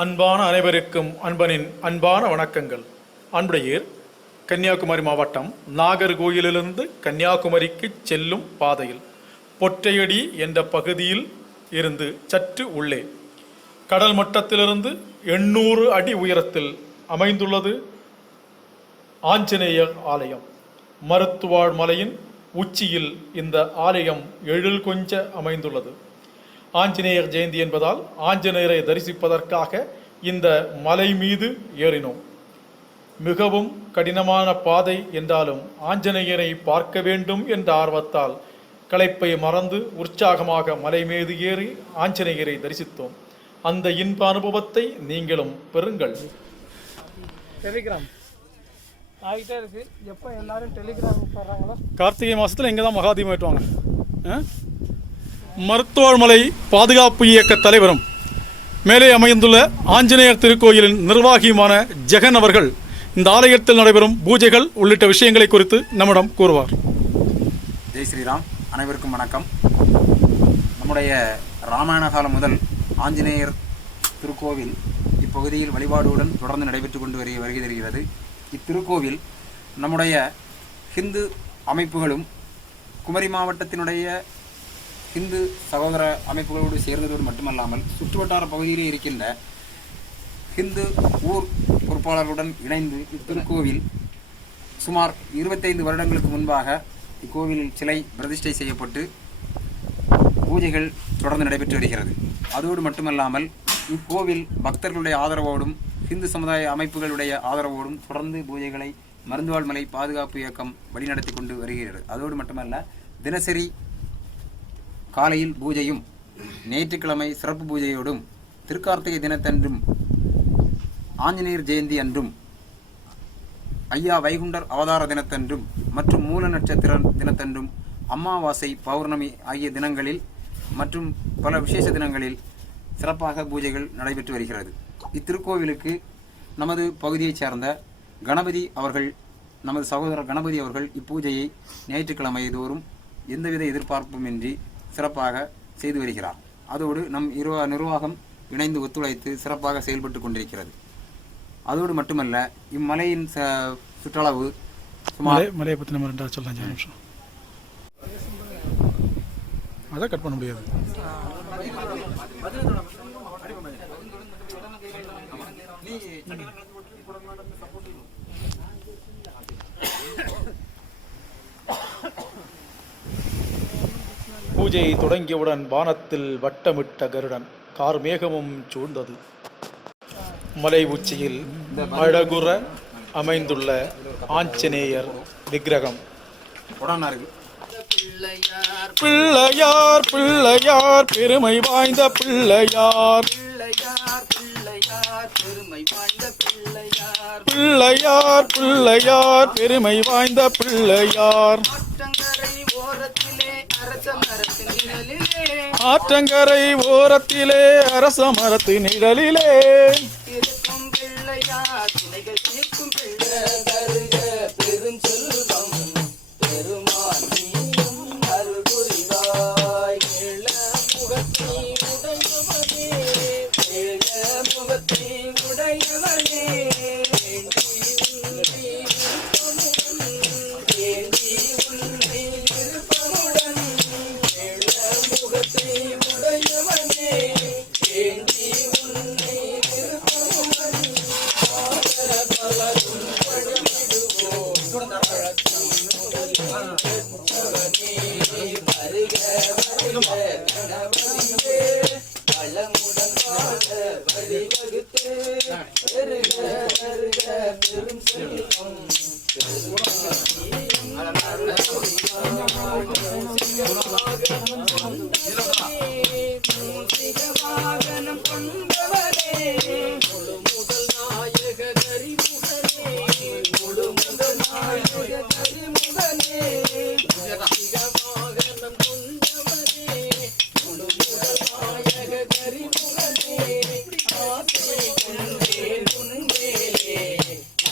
அன்பான அனைவருக்கும் அன்பனின் அன்பான வணக்கங்கள். அன்புடையீர், கன்னியாகுமரி மாவட்டம் நாகர்கோயிலிலிருந்து கன்னியாகுமரிக்கு செல்லும் பாதையில் பொற்றையடி என்ற பகுதியில் இருந்து சற்று உள்ளே கடல் மட்டத்திலிருந்து 800 அடி உயரத்தில் அமைந்துள்ளது ஆஞ்சநேயர் ஆலயம். மருத்துவாழ் மலையின் உச்சியில் இந்த ஆலயம் எழில் கொஞ்ச அமைந்துள்ளது. ஆஞ்சநேயர் ஜெயந்தி என்பதால் ஆஞ்சநேயரை தரிசிப்பதற்காக இந்த மலை மீது ஏறினோம். மிகவும் கடினமான பாதை என்றாலும் ஆஞ்சநேயரை பார்க்க வேண்டும் என்ற ஆர்வத்தால் களைப்பை மறந்து உற்சாகமாக மலை மீது ஏறி ஆஞ்சநேயரை தரிசித்தோம். அந்த இன்ப அனுபவத்தை நீங்களும் பெறுங்கள். டெலிகிராம் ஆகிட்டே இருக்கு. எப்போ எல்லாரும் டெலிகிராம் போடுறாங்களோ கார்த்திகை மாதத்தில் இங்கே தான் மகாதீபம் ஏற்றுவாங்க. மருத்துவமனை பாதுகாப்பு இயக்க தலைவரும் மேலே அமைந்துள்ள ஆஞ்சநேயர் திருக்கோயிலின் நிர்வாகியுமான ஜெகன் அவர்கள் இந்த ஆலயத்தில் நடைபெறும் பூஜைகள் உள்ளிட்ட விஷயங்களை குறித்து நம்மிடம் கூறுவார். ஜெய் ஸ்ரீராம். அனைவருக்கும் வணக்கம். நம்முடைய ராமாயண காலம் முதல் ஆஞ்சநேயர் திருக்கோவில் இப்பகுதியில் வழிபாடுடன் தொடர்ந்து நடைபெற்று கொண்டு வருகை தருகிறது. இத்திருக்கோவில் நம்முடைய ஹிந்து அமைப்புகளும் குமரி மாவட்டத்தினுடைய ஹிந்து சகோதர அமைப்புகளோடு சேர்ந்ததோடு மட்டுமல்லாமல் சுற்றுவட்டார பகுதியிலே இருக்கின்ற ஹிந்து ஊர் பொறுப்பாளர்களுடன் இணைந்து இத்திருக்கோவில் சுமார் 25 வருடங்களுக்கு முன்பாக இக்கோவிலில் சிலை பிரதிஷ்டை செய்யப்பட்டு பூஜைகள் தொடர்ந்து நடைபெற்று வருகிறது. அதோடு மட்டுமல்லாமல் இக்கோவில் பக்தர்களுடைய ஆதரவோடும் ஹிந்து சமுதாய அமைப்புகளுடைய ஆதரவோடும் தொடர்ந்து பூஜைகளை மருந்துவாழ் மலை பாதுகாப்பு இயக்கம் வழிநடத்தி கொண்டு வருகிறது. அதோடு மட்டுமல்ல, தினசரி காலையில் பூஜையும் ஞாயிற்றுக்கிழமை சிறப்பு பூஜையோடும் திருக்கார்த்திகை தினத்தன்றும் ஆஞ்சநேயர் ஜெயந்தி அன்றும் ஐயா வைகுண்டர் அவதார தினத்தன்றும் மற்றும் மூல நட்சத்திர தினத்தன்றும் அமாவாசை பௌர்ணமி ஆகிய தினங்களில் மற்றும் பல விசேஷ தினங்களில் சிறப்பாக பூஜைகள் நடைபெற்று வருகிறது. இத்திருக்கோவிலுக்கு நமது பகுதியைச் சேர்ந்த கணபதி அவர்கள், நமது சகோதரர் கணபதி அவர்கள் இப்பூஜையை ஞாயிற்றுக்கிழமை தோறும் எந்தவித எதிர்பார்ப்புமின்றி சிறப்பாக செய்து வருகிறார். அதோடு நம் நிர்வாகம் இணைந்து ஒத்துழைத்து சிறப்பாக செயல்பட்டு கொண்டிருக்கிறது. அதோடு மட்டுமல்ல, இம்மலையின் சுற்றளவு சுமார் மலையை பற்றி நம்ம 2 சொல்லலாம். 5 நிமிஷம் அதை கட் பண்ண முடியாது. பூஜை தொடங்கியவுடன் வானத்தில் வட்டமிட்ட கருடன் கார்மேகமும் சூழ்ந்தது. மலை உச்சியில் அழகுற அமைந்துள்ள ஆஞ்சநேயர் விக்கிரகம் பிள்ளையார் பிள்ளையார் பெருமை வாய்ந்த பிள்ளையார் பிள்ளையார் பிள்ளையார் பெருமை வாய்ந்த பிள்ளையார் ஆற்றங்கரை ஓரத்திலே அரச மரத்து நிழலிலே இருக்கும் பிள்ளையார் துணைகள் தீர்க்கும் பெருஞ்செல்வம் பெருமான் அருள் புரிவாய். முகத்தை உடையவனே முகத்தை உடையவனே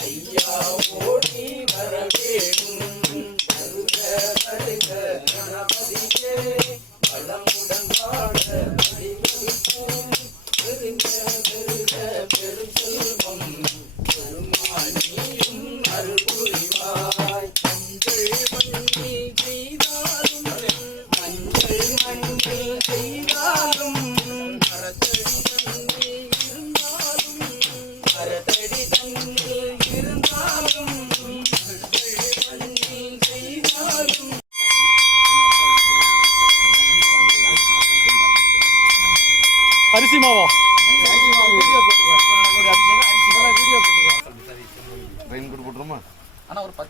ஐயா அரிசி மாவா? ஆனா ஒரு 10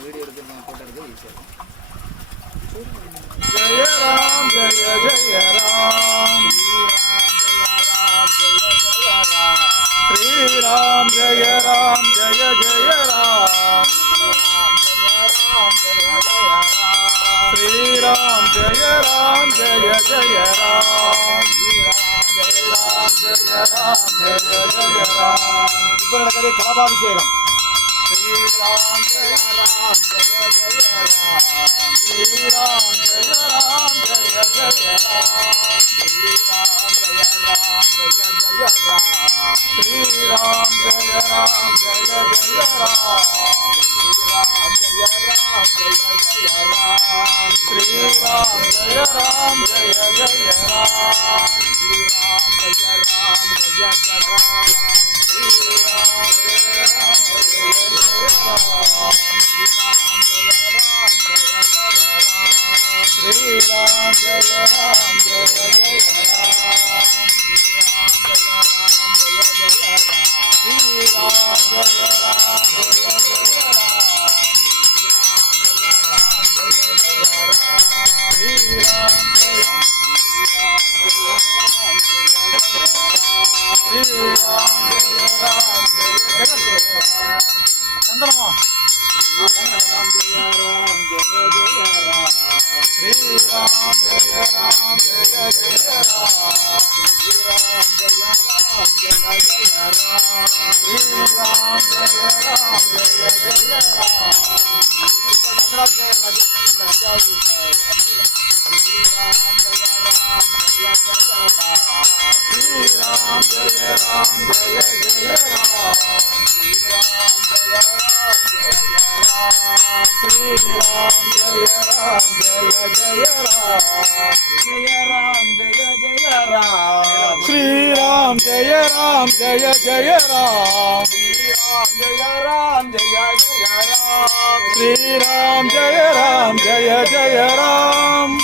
வீடியோ எடுத்து போட்டோ எடுத்து ஈஸியாக ஜெய ராம் ஜெய ஜெய ராம் ஸ்ரீராம் ஜெய ராம் ஜெய ஜெய ராம் ஸ்ரீராம் ஜெய ராம் ஜெய ஜெய ராம் இப்போ நடக்கிறது கலாபாபிஷேகம். ஸ்ரீராம் ஜெய ராம் ஜெய ஜெய ராம் ஸ்ரீராம் ஜெய ராம் ஜெய ஜெய ராம் ஸ்ரீராம் ஜெய ராம் ஜெய ஜெய ராம் ஸ்ரீராம் ஜெய ராம் ஜெய ஜெய ராம் ஸ்ரீராம் ஜெய ராம் ஜெய ஜெய ராம் ஸ்ரீராம் ஜெய ராம் ஜெய ஜெய ராம் ஸ்ரீராம் ஜெய ராம் ஜெய ஜெய ராம் ஸ்ரீராம் ஜெய ராம் ஜெய ஜெய ராம் ஸ்ரீராம் ஜெய ராம் ஜெய ஜெய ராம் ஸ்ரீராம் ஜெய ராம் ஜெய ஜெய ராம் ஸ்ரீராம் ஜெய ராம் ஜெய ஜெய ராம் சந்தனமா ஸ்ரீராம் ஜெய ராம் ஜெய ஜெய ராம் ஸ்ரீராம் ஜெய ராம் ஜெய ஜெய ராம் ஸ்ரீராம் ஜெய ராம் ஜெய ஜெய ராம் ஸ்ரீராம் ஜெய ராம் ஜெய ஜெய ராம் ஸ்ரீராம் ஜெய ராம் ஜெய ஜெய ராம் ஸ்ரீராம் ஜெய ராம் ஜெய ஜெய ராம் ஸ்ரீராம் ஜெய ராம் ஜெய ஸ்ரீராம் ஜெய ராம் ஜெய ஜெய ராம்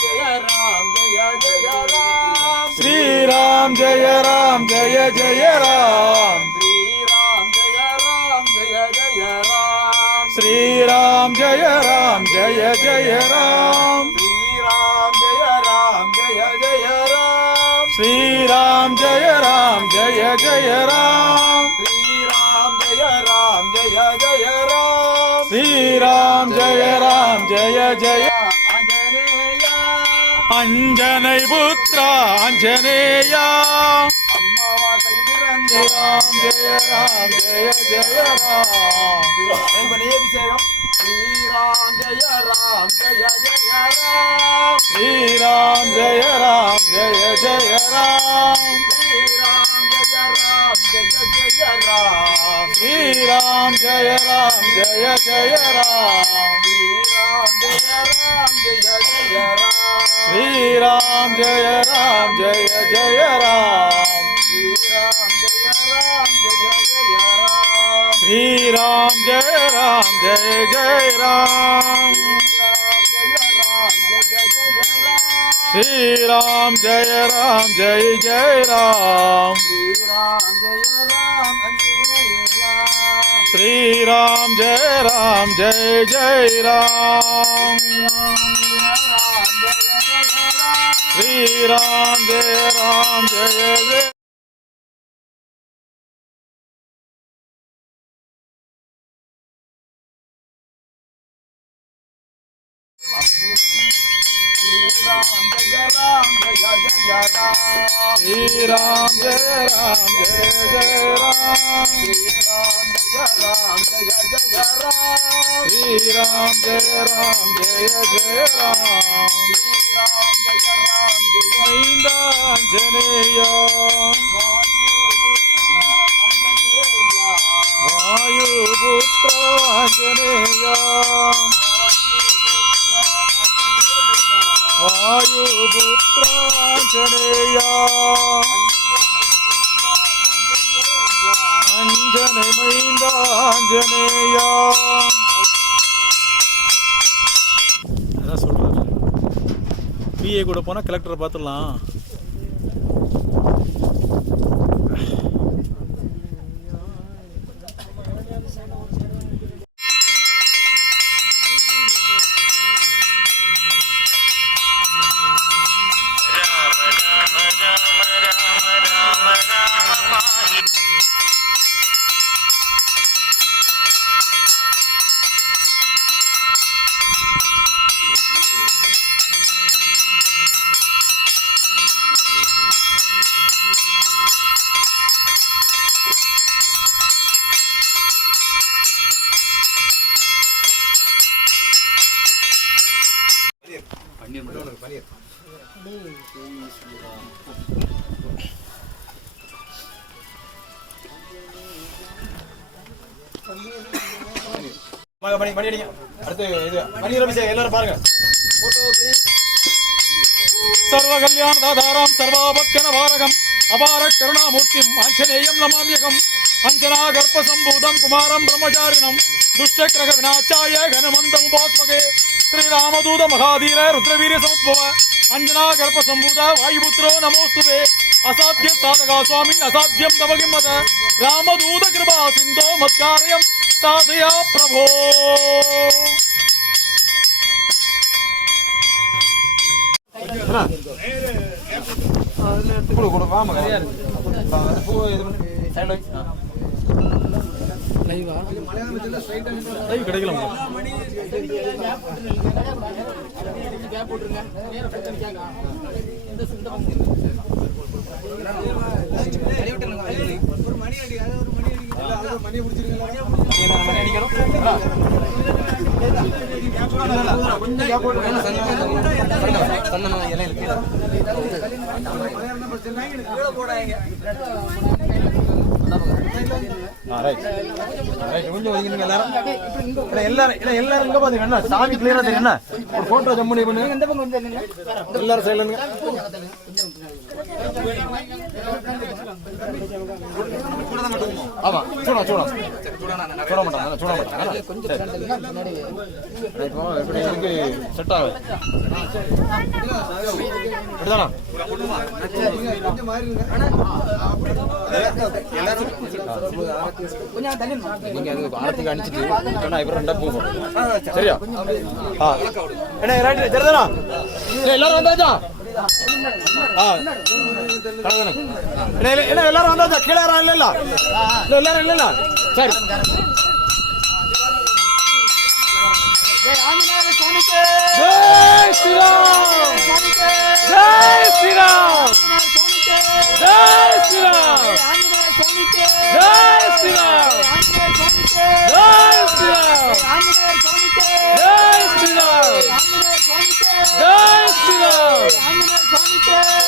ஜெய ராம் ஜெய ஜெய ராம் ஸ்ரீராம் ஜெய ராம் ஜெய ஜெய ராம் ஸ்ரீராம் ஜெய ராம் ஜெய ஜெய ராம் ஸ்ரீராம் ஜெய ராம் ஜெய ஜெய ராம் ஸ்ரீராம் ஜெய ராம் ஜெய ஜெய ராம் ஸ்ரீராம் ஜெய ராம் ஜெய ஜெய ராம் ஸ்ரீராம் ஜெய ராம் ஜெய ஜெய ராம் ஸ்ரீராம் ஜெய ராம் ஜெய ஜெய அஞ்சனை புத்ரா ஆஞ்சநேயா ராம் ஜெய ராம் ஜெய ஜெய ராம் அபிஷேகம் ஸ்ரீராம் ஜெய ராம் ஜெய ஜெய ராம் ஸ்ரீராம் ஜெய ராம் ஜெய ஜெய ராம் ஸ்ரீராம் ஜெய ராம் ஜெய ஜெய ராம் ஸ்ரீராம் ஜெய ராம் ஜெய ஜெய ராம் ஸ்ரீராம் ஜெய ராம் ஜெய ஜெய ராம் ஸ்ரீராம் ஜெய ராம் ஜெய ஜெய ராம் ஸ்ரீராம் ஜெய ராம் ஜெய ஜெய ராம் ஸ்ரீராம் ஜெய ராம் ஜெய ஜெய ராம் ஸ்ரீராம் ஜெய ராம் ஜெய ஜெய श्रीराम जय राम जय जय राम श्रीराम जय राम जय जय राम मैंदांजनेय वायुपुत्र आंजनेय वायुपुत्र आंजनेय अंजने मैंदांजनेय அதான் சொல்றாரு பிஏ கூட போனால் கலெக்டரை பார்த்துடலாம். सर्व कल्याण दाधारां सर्वाभक्त्य नवारकम् अपार करुणामूर्तिम् आञ्जनेयं नमाम्यहम् अंजनागर्भ संभूतं कुमारं ब्रह्मचारिणं दुष्टग्रह विनाशाय घनमन्तमुपास्महे श्रीरामदूत महाधीर रुद्रवीर समुद्भव अंजनागर्भ संभूत वायुपुत्रो नमोस्तुते असाध्य साधका स्वामिन् असाध्यं तव किं मत रामदूत कृपा सिन्धो मत्कार्यं साधय प्रभो. கிடைக்கலாம் சாமி கிளியரா தெரியும் ஒரு போட்டோ ஜம்மு பண்ணு எல்லாரும் சைடுல ஆமா சூடா சூடா சூட மாட்டாங்க சூட மாட்டாங்க இப்போ எப்படி இருக்கு செட் ஆகுது இப்படிதானா நீங்க அது ஆரத்துக்கு அனுப்பிச்சிட்டு இவரும் ரெண்டா போகும் சரியா? என்ன ரைட் சரிதானா? எல்லாரும் வந்தாச்சா? என்ன எல்லாரும் வந்தாச்சா? கீழே யாரும் இல்ல எல்லாரும் இல்ல சரி. ஜெய் ஸ்ரீராம் ஜெய் ஸ்ரீராம் ஜெய் ஸ்ரீராம் ஜெய் ஸ்ரீராம் ஜெய் ஸ்ரீராம் ஜெய் ஸ்ரீராம் ஜெய் ஸ்ரீராம்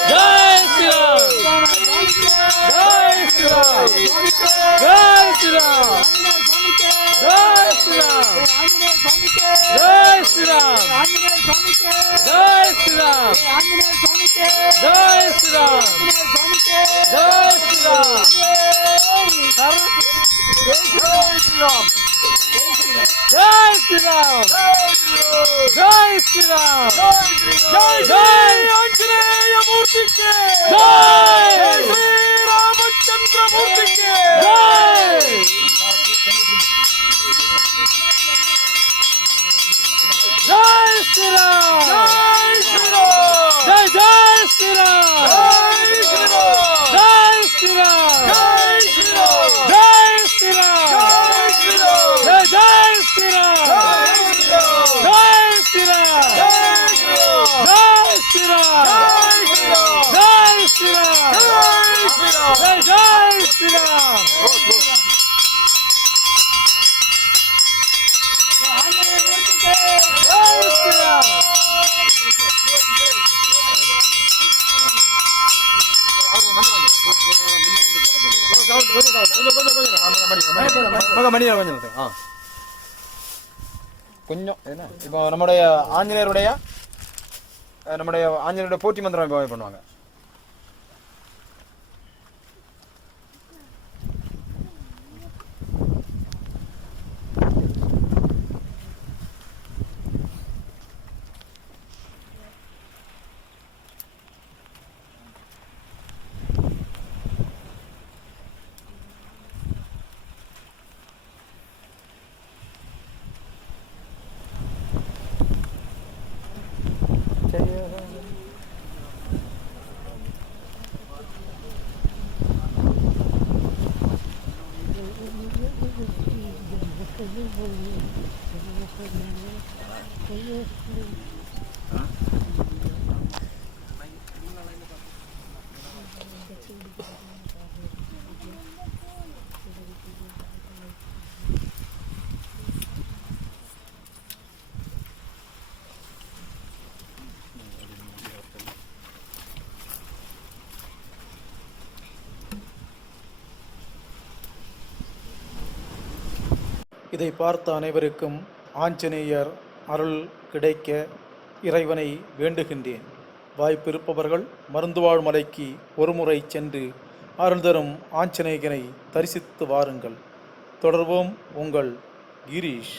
ஜெய் ஸ்ரீராம் ஜெய் ஸ்ரீராம் ஜெய் ஸ்ரீராம் ஜெய் ஸ்ரீராம் ஜெய் ஸ்ரீராம் ஜெய் ஸ்ரீராம் ஜெய் ஸ்ரீராம் ஜெய் ஸ்ரீராம் ஜெய் ஸ்ரீராம் ஜெய் ஸ்ரீராம் ஜெய் ஆஞ்சநேய மூர்த்திக்கு ஜெய் ஸ்ரீ ராமச்சந்திர மூர்த்திக்கு ஜெய் जय श्री राम जय श्री राम जय जय श्री राम जय श्री राम जय श्री राम जय श्री राम जय श्री राम जय जय श्री राम जय श्री राम जय श्री राम கொஞ்சம் என்ன இப்போ நம்முடைய ஆஞ்சநேயருடைய போற்றி மந்திரம் இப்போ பண்ணுவாங்க. இதை பார்த்த அனைவருக்கும் ஆஞ்சநேயர் அருள் கிடைக்க இறைவனை வேண்டுகின்றேன். வாய்ப்பிருப்பவர்கள் மருந்துவாழ் மலைக்கு ஒருமுறை சென்று அருள் தரும் ஆஞ்சநேயனை தரிசித்து வாருங்கள். தொடர்வோம் உங்கள் கிரீஷ்.